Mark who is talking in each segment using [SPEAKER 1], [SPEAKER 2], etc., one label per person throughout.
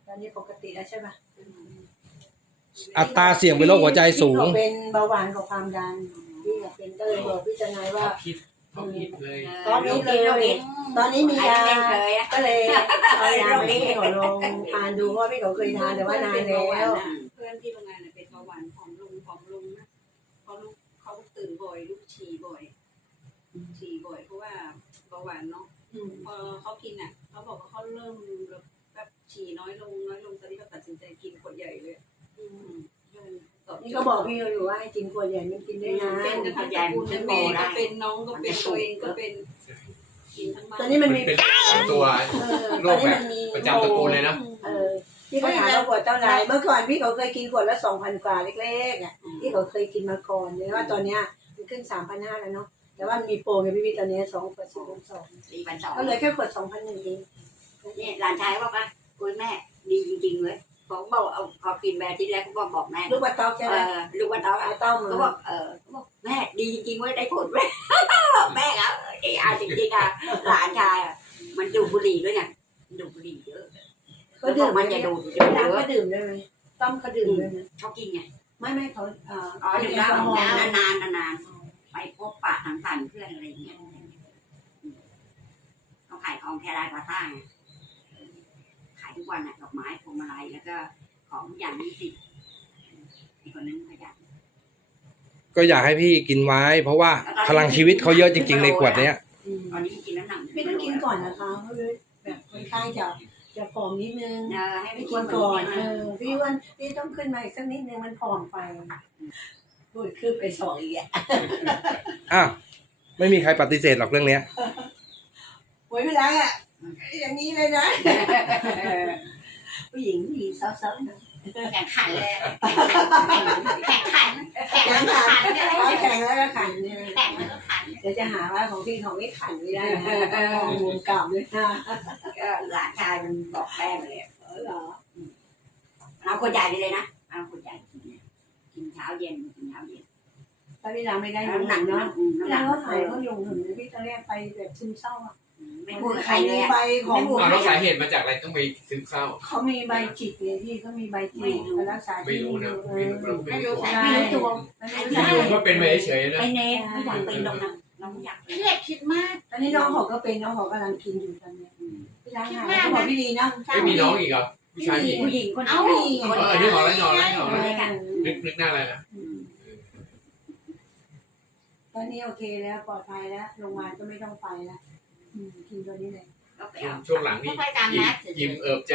[SPEAKER 1] ตอนนี้ปกติแล้วใช่ป่ะ
[SPEAKER 2] อัตราเสี่ยงเป็นโรคหัวใจสูง
[SPEAKER 1] พี่ก็เป็นเบาหวานกับความดันพี่ก็เป็นก็เลยบอกพี่ทนายว่า
[SPEAKER 3] เขาคิดเลย
[SPEAKER 1] ตอนนี้เลยตอนนี้มียาก็เลยเอายาไปให้เขาลองทานดูเพราะพี่เขาเคยทานแต่ว่านานแล้ว
[SPEAKER 4] เพื่อนที่โรงงานเป็นเบาหวานผอมลงนะเพราะลูกเขาตื่นบ่อยลูกฉี่บ่อยเพราะว่าเบาหวานเนาะพอเขากินอ่ะเขาบอกว่าเขาเริ่มแบบฉี่น้อยลงตอนนี้ก็ตัดสินใจกินขวดใหญ่เลย
[SPEAKER 1] นี่ก็บอกพี่อยู่ว่าให้กินขวดใหญ่มันกินได้นะ
[SPEAKER 4] เป็นกันทั้งตระกูลแม่ก็เป็นน้องก็เป็นตัวเองก็เป็นกินทั้งบ้าน
[SPEAKER 1] ตอนนี้มันมี
[SPEAKER 3] เป็นตัวโรคแบบประจำตระกูลเลยนะ
[SPEAKER 1] พี่เขาถามว่าขวดเท่าไหร่เมื่อก่อนพี่เขาเคยกินขวดละ2,000 กว่าเล็กๆอ่ะที่เขาเคยกินมาก่อนเลยว่าตอนเนี้ยมันขึ้น3,500แล้วเนาะแต่ว่ามีโปรไงพี่ตอนนี้2 ขวด4,200ก็เลยแค่ขวด2,100เอง
[SPEAKER 4] นี่หลานชายบอกว่าคุณแม่ดีจริงๆเลยบอกเอาพอกินแบร์ที่แรกก็บอกแม่
[SPEAKER 1] ลูกวัดเต้าใช่ไหม
[SPEAKER 4] ลูกวัดเต้าก็บอกแม่ดีจริงๆเว้ยได้ผลแม่แม่ครับจริงๆอ่ะหลานชายอ่ะมันดูบุหรี่ด้วยไงดูบุหรี่เยอะ
[SPEAKER 1] ก็ดื่ม
[SPEAKER 4] มันอย่าดูเยอะ
[SPEAKER 1] ก็ดื่มได้ไหมต้อมก็ดื่มได้ไหม
[SPEAKER 4] เขากินไง
[SPEAKER 1] ไม่เขา
[SPEAKER 4] ดื่มได้นานไปพบปะสังสรรค์เพื่อนอะไรอย่างเงี้ยเขาขายของแครายพาซ่าขายทุกวันอ่ะดอกไม้พวงมาลัยแล้วก็ของอย่าง20อีกคนนึงขยัน
[SPEAKER 2] ก็อยากให้พี่กินไว้เพราะว่าพลังชีวิตเขาเยอะจริงๆในขวดเนี้ย
[SPEAKER 4] ตอนนี้กินน้ำหนัก
[SPEAKER 1] พี่ต้องกินก่อนนะคะเพราะแบบค่อนข้างจะผอมนิดนึง
[SPEAKER 4] ให้
[SPEAKER 1] พี่กินก่อนพี่วันพี่ต้องขึ้นมาอีกสักนิดนึงมันผอมไปพูดขึ้นไป2อีก
[SPEAKER 2] อ้าวไม่มีใครปฏิเสธหรอกเรื่องเนี้ย
[SPEAKER 1] โวยไม่ได้อ่ะอย่างนี้เลยนะผู้หญิงเศร้าๆนะ
[SPEAKER 4] แข่งขันเลยแข่ง
[SPEAKER 1] แล้วก็ขันเนี่ยเดี๋ยวจะหาว่าของพี่ของไม่ขันไม่ได้นะของวงเก่าด้วยนะ
[SPEAKER 4] ก็หลานชายมันบอกแม่เลยเหรอเอาคนใหญ่ไปเลยนะเอาคนใหญ่กินเช้าเย็น
[SPEAKER 1] ตอนนี้เราไม่ได้ยุ่งหนักเนาะเราก็หายเขายุ่งถึงพี่ตอนแรกไปแบบซึมเศร้าอ่ะ
[SPEAKER 4] ไม่พูดใครเลย
[SPEAKER 1] ใบของ
[SPEAKER 3] แล้วสาเหตุมาจากอะไรต้องไปซึมเศร้า
[SPEAKER 1] เขามีใบจิตเลยพี่เขามีใบจิตรักษา
[SPEAKER 3] ไม่รู้นะไม่รู้ตัว
[SPEAKER 4] ไม่รู้
[SPEAKER 3] ว่าเป็นไปเฉยๆนะ
[SPEAKER 4] ไม่เน้ไม่อยากเป็นน้องอยากเครียดคิดมาก
[SPEAKER 1] ตอนนี้น้องหอกก็เป็นน้องหอกกำลังกินอยู่ตอนนี้พี่ล้างหายเขาบอกพี่ดีนะ
[SPEAKER 3] ไม่มีน้องอีกเหรอผู้ชาย
[SPEAKER 4] ผู้หญิงคน
[SPEAKER 1] เอา
[SPEAKER 3] นึกออกแล้วนึกหน้าอะไรนะ
[SPEAKER 1] ตอนนี้โอเคแล้วปลอดภัยแล้วโรงพยาบาลก็ไม่ต้องไปแล้วกินตัวนี้เลย
[SPEAKER 3] ช่วงหลังนี่ยิ้มเอิบใจ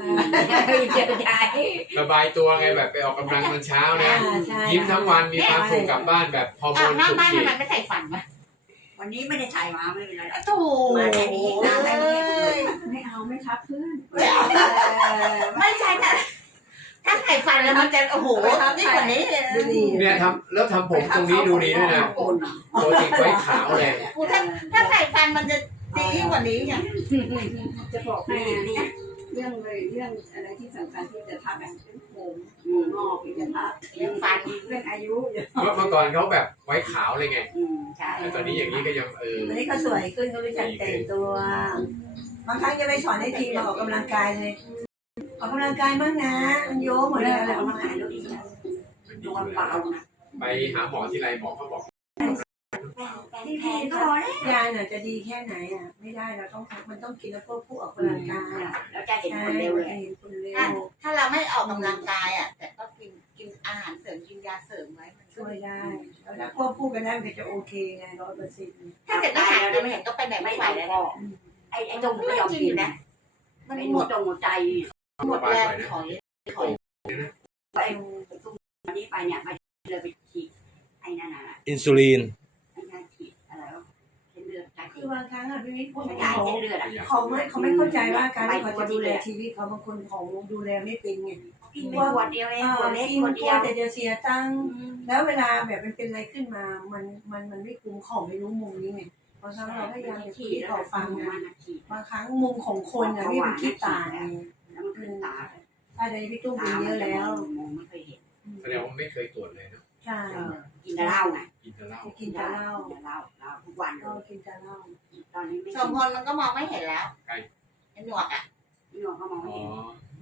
[SPEAKER 3] ระบายตัวไงแบบไปออกกำลังตอนเช้านะยิ้มทั้งวันมีความสุขกลับบ้านแบบฮอร์โมน
[SPEAKER 4] สุขฉีดไม่ใส่ฝันไหมวันนี้ไม่ได้ใส่มาไม่เป็นไรถูกมาแค่นี้
[SPEAKER 1] ไม่เอาไม่ครับเพื่อน
[SPEAKER 4] ไม่ใช่แต่ถ้าใส่ฟันแล้วมันจะโอ้โหนี่กว่านี้
[SPEAKER 3] เนี่ยทำแล้วทำผมตรงนี้ดูดีด้วยนะโปรตีนไว้ขาวเลย
[SPEAKER 4] ถ้าใส่ฟันมันจะดีกว่านี้ไง
[SPEAKER 1] จะบอกให้เรื่องอะไรที่สำคัญที่จะทำแบบเป็นผมงอกที่จะทำ
[SPEAKER 4] เรื่องฟัน
[SPEAKER 1] เรื่องอายุ
[SPEAKER 3] เมื่อก่อนเขาแบบไว้ขาวเลยไงแต่ตอนนี้อย่างนี้ก็ยัง
[SPEAKER 1] ตอนนี้ก็สวยขึ้นก็รู้จักแต่งตัวบางครั้งจะไปสอนให้ทีมมาออกกำลังกายเลยออกกำลังกายบ้างนะมันโยหมดเลยอะไร
[SPEAKER 4] ออกกำลังกายแล้วดีนะดูเบานะ
[SPEAKER 3] ไปหาหมอที่ไรหมอเขาบอก
[SPEAKER 4] แพงก็พอแล้ว
[SPEAKER 1] ยาน่ะจะดีแค่ไหนอ่ะไม่ได้เราต้องมันต้องกินแล้วพวกผู้ออกกำลังกาย
[SPEAKER 4] แล้วจะเห็นคนเร็วเลยถ้าเราไม่ออกกำลังกายอ่ะแต่ก็กินอาหารเสริมกินยาเสริมไว้มัน
[SPEAKER 1] ช่วยได้แล้วถ้าควบคู่กันได้มันจะโอเคไง100%
[SPEAKER 4] ถ้าเกิดไม่หายเราไม่เห็นก็เป็นแบบไม่ไหวแล้วไอ้ตรงไม่ยอมกินนะมันหมดหัวใจหมดแรงถอยไปตรงนี้ไปเนี่ยไปเลยไปฉีดไอ้นั่นน่ะ
[SPEAKER 2] อินซูลิน
[SPEAKER 4] ไอ้นั่นฉีดอะไรวะเส้นเลือด
[SPEAKER 1] คือบางครั้งอ่ะพี่วิทย์
[SPEAKER 4] ขยายเส้นเลือด
[SPEAKER 1] เขาไม่เข้าใจว่าการที่เขาจะดูแลชีวิตเขาบางคนของดูแลไม่เป็นไง
[SPEAKER 4] กินขวดเดียวเองขวดเล็ก
[SPEAKER 1] ขวดเดียวแต่จะเสียตังค์แล้วเวลาแบบมันเป็นอะไรขึ้นมามันไม่คุ้มของไม่รู้มุมนี้ไงบางครั้งเราพยายามจะคิดต่อฟังนะบางครั้งมุมของคนอ่ะพี่มันคิดต่างไง
[SPEAKER 4] แล้วมันขึ้นตา
[SPEAKER 1] อะไรพี่ตุ้มเป็นเยอะแล้ว
[SPEAKER 4] ไม่เคยเห็น
[SPEAKER 3] แสดงว่าไม่เคยตรวจเลยเนาะ
[SPEAKER 1] ใช่
[SPEAKER 4] กินแต่เหล้าไง
[SPEAKER 3] กินแต่เหล้า
[SPEAKER 4] ทุกวัน
[SPEAKER 1] ก็กินแต่เหล้า
[SPEAKER 4] ตอนนี้สมพรมันก็มองไม่เห็นแล้วไอ้หนวกอ่ะไอ้หนวกก็มองไม่เห็น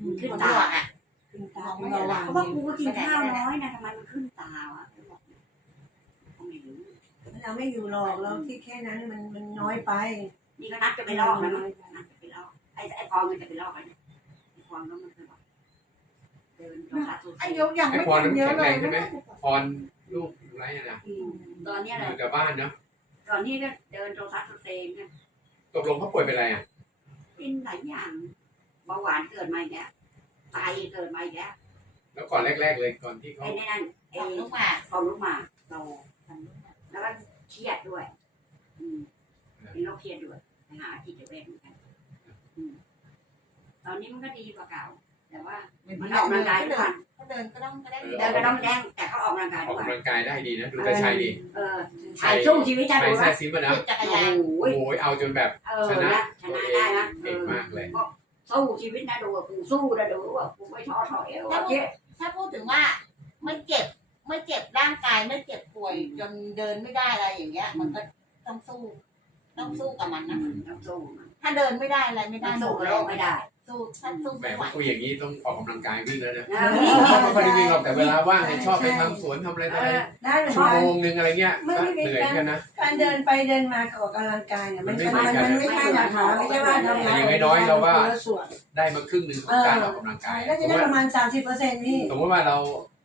[SPEAKER 5] ขึ้น
[SPEAKER 6] คน
[SPEAKER 5] ตา
[SPEAKER 6] บวกอ่ะ
[SPEAKER 1] ขึ้นตาเป็นเบาหวาน
[SPEAKER 5] เพราะว่ากูก็กินข้าวน้อยนะทำไมมันขึ้นตาวะบอกก็ไม่รู้
[SPEAKER 1] เราไม่อยู่หรอกเราที่แค่นั้นมันน้อยไป
[SPEAKER 5] นี่ก็นัดจะไปลอกแล้วนะนัดจะไปลอกไอ้พองมันจะไปลอกอะไรเนี่ยไอ้พองก็มันเคยบอกเดินตัวขาตัว
[SPEAKER 6] ไอ้ยกยัง
[SPEAKER 3] ไอ้
[SPEAKER 6] ไม่
[SPEAKER 3] พร
[SPEAKER 6] กิน
[SPEAKER 3] น้ำ
[SPEAKER 6] เยอะ
[SPEAKER 3] แข็ง
[SPEAKER 6] เล
[SPEAKER 3] แร
[SPEAKER 6] ย
[SPEAKER 3] งใช่ไหมพรลูกไรนะ
[SPEAKER 5] ตอนนี้
[SPEAKER 3] อ
[SPEAKER 5] แหละ
[SPEAKER 3] ยู่แต่บ้านเนาะ
[SPEAKER 5] ตอนนี้ก็เดินตัวซัดตัวเซงเนี่ย
[SPEAKER 3] ตกลงเขาป่วยเป็นอะไรอ่ะ
[SPEAKER 5] เป็นหลายอย่างเบาหวานเกิดมาอีกแล้วไตเกิดมาอีกแล้ว
[SPEAKER 3] แล้วก่อนแรกๆเลยก่อนที่เขา
[SPEAKER 5] ไอ้นั่นไอ้
[SPEAKER 6] ของลูกหมาก
[SPEAKER 5] ของลูกหมาเราแล้วก็เครียดด้วยเป็นโรคเครียดด้วยไปหาจิตเวชเหมือนกันตอนนี้มันก็ดีกว่าเก่า แต่ว่ามันออกกำลังกายทุกวัน
[SPEAKER 6] ก็เดินก็ต้องก็ได้
[SPEAKER 5] เดินก็ต้องแดงแต่เขาออกกำลังกาย
[SPEAKER 3] อ
[SPEAKER 5] ทุ
[SPEAKER 3] อก
[SPEAKER 5] กวัน
[SPEAKER 3] กำลังกายได้ดีนะดูแต่ชัยดิ
[SPEAKER 5] ชายสู้ชีวิตชาย
[SPEAKER 3] ชัย
[SPEAKER 5] ดู
[SPEAKER 3] แซ่
[SPEAKER 5] นะ
[SPEAKER 3] ซิมนะ
[SPEAKER 6] ขี่จักร
[SPEAKER 5] โอ้
[SPEAKER 6] ยาน
[SPEAKER 5] โห
[SPEAKER 3] โอ้โหเอาจนแบบ
[SPEAKER 5] ชนะได้นะ
[SPEAKER 3] เก่งมากเลย
[SPEAKER 5] สู้ชีวิตนะดูว่ากูสู้นะดูว่ากูไม่ท้อถอยว่าเจ๊
[SPEAKER 6] ถ้าพูดถึงว่าไม่เจ็บร่างกายไม่เจ็บป่วยจนเดินไม่ได้อะไรอย่างเงี้ย มันก็ต้องสู้กับมันนะ
[SPEAKER 5] ต้องสู้มัน
[SPEAKER 6] ถ้าเดินไม่ได้อะไรไม่ได้
[SPEAKER 5] สู้กับโรคไม่ได้
[SPEAKER 6] สู้ถ้าสู้
[SPEAKER 3] แหม
[SPEAKER 6] ไม่ไหว
[SPEAKER 3] คุยอย่างนี้ต้องออกกำลังกายวิ่งแล้วนะ
[SPEAKER 5] นะ
[SPEAKER 3] ไม่ค่อยได้วิ่งหรอกแต่เวลาว่างเนี่ยชอบไปทำสวนทำอะไรต่ออะไร
[SPEAKER 1] ได้เหมือน
[SPEAKER 3] ชั่ว
[SPEAKER 1] กัน
[SPEAKER 3] โมงนึงอะไรเงี้ยก็เหนื่อยกันนะ
[SPEAKER 1] การเดินไปเดินมาออกกำลังกายเนี่ยมันไม่ใช่นะคะไม่ใช่ว่าทำงาน ส่วน
[SPEAKER 3] ได้มาครึ่งหนึ่งของการออกกำลังกาย
[SPEAKER 1] ก็จะได้ประมาณ30%นี่
[SPEAKER 3] สมมติว่าเรา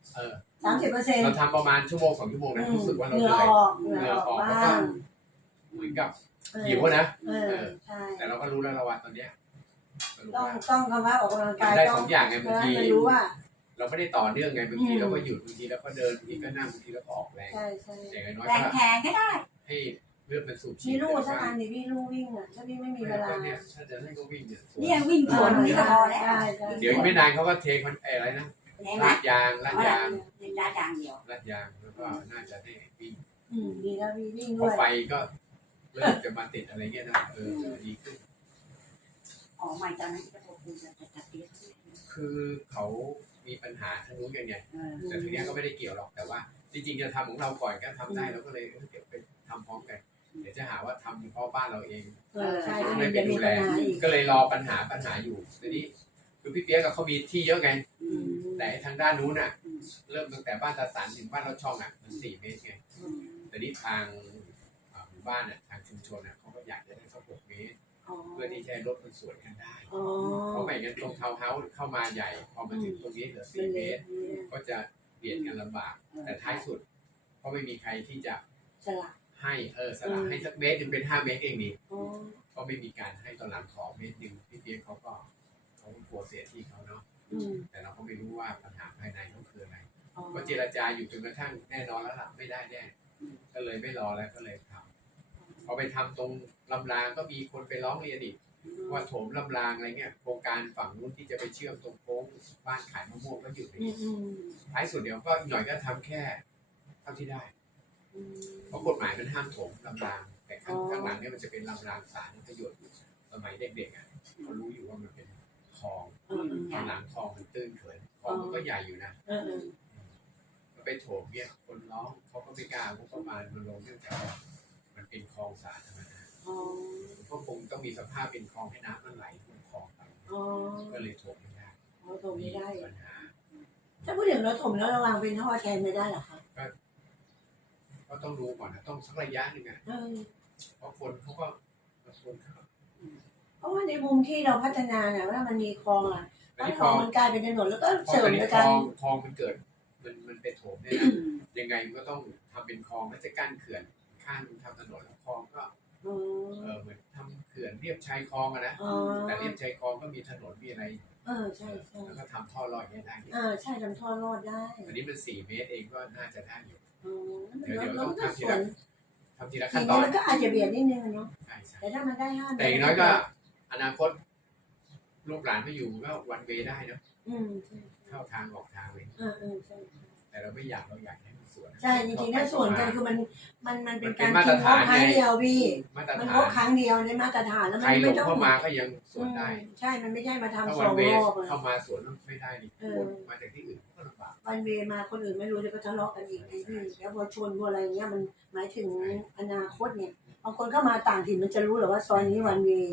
[SPEAKER 1] 30%
[SPEAKER 3] เราทำประมาณชั่วโมง2 ชั่วโมงนะรู้สึกว่าเรา
[SPEAKER 1] เห
[SPEAKER 3] เห
[SPEAKER 1] งื่อ
[SPEAKER 3] นื่อย
[SPEAKER 1] ออก
[SPEAKER 3] เหงื่อออกแล้วก็
[SPEAKER 1] บ้าง
[SPEAKER 3] เหมือนกับหิวนะ
[SPEAKER 1] ใช่
[SPEAKER 3] แต่เราก็รู้แล้วเราว่าตอนเนี้ยสรุป
[SPEAKER 1] ต้อง
[SPEAKER 3] ว่า
[SPEAKER 1] ต้องคำว่าออกกำลังกาย
[SPEAKER 3] ได้
[SPEAKER 1] ต้
[SPEAKER 3] ส
[SPEAKER 1] อ
[SPEAKER 3] อง งอย่างไงบางที
[SPEAKER 1] มันรู้ว่า
[SPEAKER 3] เราไม่ได้ต่อเนื่องไงบางทีเราก็หยุดบางทีเราก็เดินบางทีก็นั่งบางทีเราก็ออกแรง
[SPEAKER 1] ใช่ใช่
[SPEAKER 3] อย่างน้อย
[SPEAKER 5] แรง
[SPEAKER 3] ก็
[SPEAKER 5] แขนก็ได้
[SPEAKER 3] ให้เลือดมันสูบฉี
[SPEAKER 1] มี
[SPEAKER 3] ด
[SPEAKER 1] ลูกสักอันดิพี่ลูกวิ่งอ่ะถ้าพี่ไม่มีเวลา
[SPEAKER 3] เนี่ยถ้าจะเล่นก็วิ่งเนี่ย
[SPEAKER 5] เนี่ยวิ่งสวนนี่ก็พอแล้ว
[SPEAKER 3] เดี๋ยวอีกไม่นานเขาก็เทมันอะไรนะ
[SPEAKER 5] เห็นไหม
[SPEAKER 3] ลาดยางลาดยาง
[SPEAKER 5] เห็นได้อย่างเดียว
[SPEAKER 3] ลาดยางแล้วก็น่าจะได้วิ่ง
[SPEAKER 1] ดีแล้วพี่วิ่ง
[SPEAKER 3] เพ
[SPEAKER 1] ด้ว
[SPEAKER 3] ราะ
[SPEAKER 1] ย
[SPEAKER 3] ไฟก็เริ่มจะมาติดอะไรเงี้ยนะดีขึ้น
[SPEAKER 5] อ๋อไม่ตอนนั้นจะบอกกูจะจัดเตี้ย
[SPEAKER 3] คือเขามีปัญหาทางนู้นกันไงแต่ทีนี้ก็ไม่ได้เกี่ยวหรอกแต่ว่าจริงๆจะทำของเราก่อนก็ทำได้เราก็เลยเดี๋ยวไปทำพร้อมกันเดี๋ยวจะหาว่าทำเฉพาะบ้านเราเอง
[SPEAKER 1] ใช่
[SPEAKER 3] ไม่ไป
[SPEAKER 1] จะมี
[SPEAKER 3] ดูแล
[SPEAKER 1] ปัญหาอีก
[SPEAKER 3] ก็เลยรอปัญหาอยู่ทีนี้คือพี่เปี๊ยกกับเขามีที่เยอะไงแต่ทางด้านนู้นน่ะ เริ่มตั้งแต่บ้านตาสันถึงบ้านเราช่องอ่ะมัน4 เมตรไงแต่นี้ทางหมู่บ้านอ่ะทางชุมชนอ่ะเขาก็อยากจะได้สัก6 เมตรเพื่อที่จะให้รถมันสวนกันได้เพราะไม่งั้นตรงทาวน์เฮาส์เข้ามาใหญ่พอมาถึงตรงนี้เหลือ4 เมตร ก็จะเบียดกันลำบาก แต่ท้ายสุดก็ไม่มีใครที่จะ
[SPEAKER 1] สละ
[SPEAKER 3] ให้สละให้สักเมตรถึงเป็น5 เมตรเองนี่ก็ไม่มีการให้ตอนหลังขอ1 เมตรพี่เปี๊ยกเขาก็กลัวเสียที่เขาเนาะแต่เราก็ไม่รู้ว่าปัญหาภายในเขาคืออะไรก็เจรจาอยู่จนกระทั่งแน่นอนแล้วล่ะไม่ได้แน่ก็เลยไม่รอแล้วก็เลยทำพอไปทำตรงลำรางก็มีคนไปร้องเรียนอีกว่าโถมลำรางอะไรเงี้ยโครงการฝั่งนู้นที่จะไปเชื่อมตรงโค้งบ้านขายมะม่วงก็หยุดไปท้ายสุดเดี๋ยวก็อีกหน่อยก็ทำแค่เท่าที่ได้เพราะกฎหมายมันห้ามโถมลำรางแต่ข้างหลังเนี่ยมันจะเป็นลำรางสาธารณประโยชน์สมัยเด็กๆอ่ะเขารู้อยู่ว่ามันเป็นคลองข้างหลังคลองมันตื้นเขินคลองมันก็ใหญ่อยู่นะไปโถมเนี่ยคนร้องเขาก็ไม่กล้าเพราะประมาณมันลงเนื่องจากมันเป็นคลองสาธารณะก็คงต้องมีสภาพเป็นคลองให้น้ำมันไหลลงคลองไปก็เลยโถมไม่ได้
[SPEAKER 1] ถมไม่ได้
[SPEAKER 3] ปัญหา
[SPEAKER 1] ถ้าพูดถึงเราถมแล้วระวังเป็นท่อแทนไม่ได้หรอคะ
[SPEAKER 3] ก็ต้องดูก่อนนะต้องสักระยะหนึ่งอ่ะเพราะคนเขาก็คนเขา
[SPEAKER 1] เพราะว่าในมุมที่เราพัฒนาเนี่ยว่ามันมีคลองอ่ะ
[SPEAKER 3] แต่
[SPEAKER 1] ถ้า
[SPEAKER 3] นี่
[SPEAKER 1] ค
[SPEAKER 3] ค
[SPEAKER 1] ล
[SPEAKER 3] ล
[SPEAKER 1] อ
[SPEAKER 3] อง ง
[SPEAKER 1] มันกลายเป็นถนนแล้วก็
[SPEAKER 3] พอ
[SPEAKER 1] เสริม
[SPEAKER 3] ตอนนี้
[SPEAKER 1] ไป
[SPEAKER 3] คล
[SPEAKER 1] กัน
[SPEAKER 3] องมันเกิดมันเป็นโถมเนี่ยนะยังไงมันก็ต้องทำเป็นคลองแล้วจะกั้นเขื่อนข้างทำถนนแล้วคลองก็เหมือนทำเขื่อนเรียบชายคลองอะนะแต่เรียบชายคลองก็มีถนนมีอะไร
[SPEAKER 1] ใช่ใช่
[SPEAKER 3] แล้วก็ทำท่อลอยได้
[SPEAKER 1] ใช่ทำท่อรอดได้
[SPEAKER 3] อันนี้มัน4 เมตรเองก็น่าจะได้อยู่
[SPEAKER 1] เดี๋ยวต้อง
[SPEAKER 3] ที
[SPEAKER 1] ส่วน
[SPEAKER 3] ละ
[SPEAKER 1] ที
[SPEAKER 3] ขั้นตอน
[SPEAKER 1] นี้มันก็อาจจะเบียดนิดนึงเนาะ
[SPEAKER 3] ใช่ใช่
[SPEAKER 1] แต่ถ้ามันได้5
[SPEAKER 3] แต่อย่างน้อยก็อนาคตลูกหลานไม่อยู่ก็วันเวได้นะเข้าทางออกทางเลยแต่เราไม่อยากเราอยากให้มันสวน
[SPEAKER 1] ใช่จริงๆถ้าส่วนกันคือมันเป็นการ
[SPEAKER 3] มาตรฐาน
[SPEAKER 1] ครั้งเดียวพี่
[SPEAKER 3] มาตร
[SPEAKER 1] มัน
[SPEAKER 3] ฐา
[SPEAKER 1] พบ
[SPEAKER 3] น
[SPEAKER 1] ครั้งเดียวในมาตรฐานแล้วมั
[SPEAKER 3] ใคร
[SPEAKER 1] น
[SPEAKER 3] หล
[SPEAKER 1] ไม่
[SPEAKER 3] ง
[SPEAKER 1] ต้อง
[SPEAKER 3] เข้ามาก็ยังสวนได้
[SPEAKER 1] ใช่มันไม่ใช่มาทำ
[SPEAKER 3] ถ้า
[SPEAKER 1] ส
[SPEAKER 3] วั
[SPEAKER 1] อน ง
[SPEAKER 3] เว
[SPEAKER 1] รอบ
[SPEAKER 3] เข้ามาสวนไม่ได้นี่คนมาจากที่อื่นก็ลำบาก
[SPEAKER 1] วันเวมาคนอื่นไม่รู้เดี๋ยวก็ทะเลาะกันอีกไงพี่แล้วพอชนพออะไรเงี้ยมันหมายถึงอนาคตเนี่ยบางคนเข้ามาต่างถิ่นมันจะรู้หรือว่าซอยนี้วันเว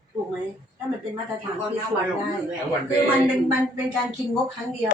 [SPEAKER 1] ถูกไหมถ้ามันเป็นมาตรฐาน
[SPEAKER 5] ก็
[SPEAKER 1] ที่
[SPEAKER 5] น้า
[SPEAKER 1] สู
[SPEAKER 5] วัน
[SPEAKER 1] ง
[SPEAKER 5] ลง
[SPEAKER 1] ได้
[SPEAKER 5] เลย
[SPEAKER 3] แล้ววันเว
[SPEAKER 1] คือ
[SPEAKER 3] ย์
[SPEAKER 1] มันเป็นการกินงบครั้งเดียว